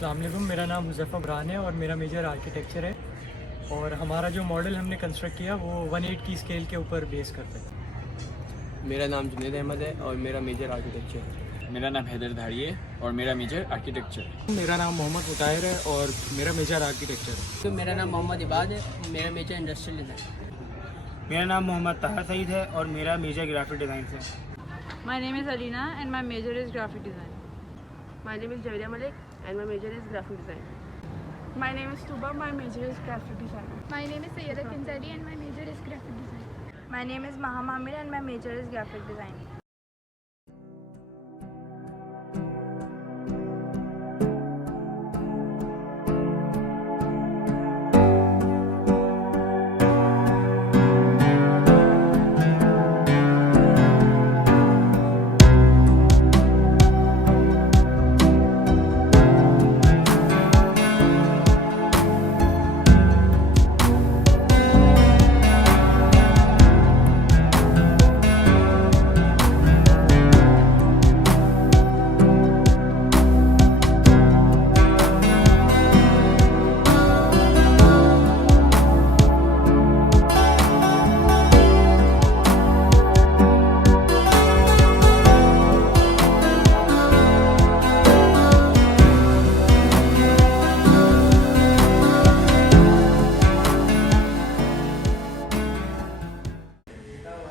अस्सलाम वालेकुम, मेरा नाम हुज़ैफ़ा ब्रान है और मेरा मेजर आर्किटेक्चर है। और हमारा जो मॉडल हमने कंस्ट्रक्ट किया वो 1/8 की स्केल के ऊपर बेस करता है। मेरा नाम जुन्नह अहमद है और मेरा मेजर आर्किटेक्चर है। मेरा नाम हैदर धारी है और मेरा मेजर आर्किटेक्चर है। मेरा नाम मोहम्मद मुताहिर है और मेरा मेजर आर्किटेक्चर है। तो मेरा नाम मोहम्मद इबाद है, मेरा मेजर इंडस्ट्रियल डिज़ाइन। मेरा नाम मोहम्मद ताहा सईद है और मेरा मेजर ग्राफिक डिज़ाइन है। My name is Alina and my major is graphic design. My name is Javidia Malik and my major is graphic design. My name is Tuba, my major is graphic design. My name is Sayyeda Kinzadi and my major is graphic design. My name is Maha Amir and my major is graphic design.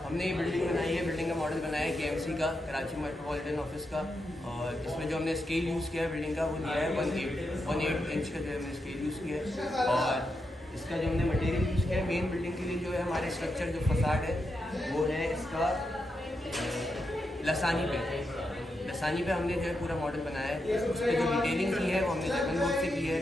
हमने ये building बनाई है, building का model बनाया है KMC का, Karachi metropolitan office का। और इसमें जो हमने स्केल यूज़ किया है बिल्डिंग का वो दिया है 1/8 इंच का जो हमने स्केल यूज़ किया है। और इसका जो हमने मटेरियल यूज़ किया है मेन बिल्डिंग के लिए जो है हमारे स्ट्रक्चर जो फसाड है वो है इसका लसानी पे हमने जो है पूरा मॉडल बनाया है। उस पर जो डिटेलिंग की है वो हमने जर्मन बोर्ड से की है।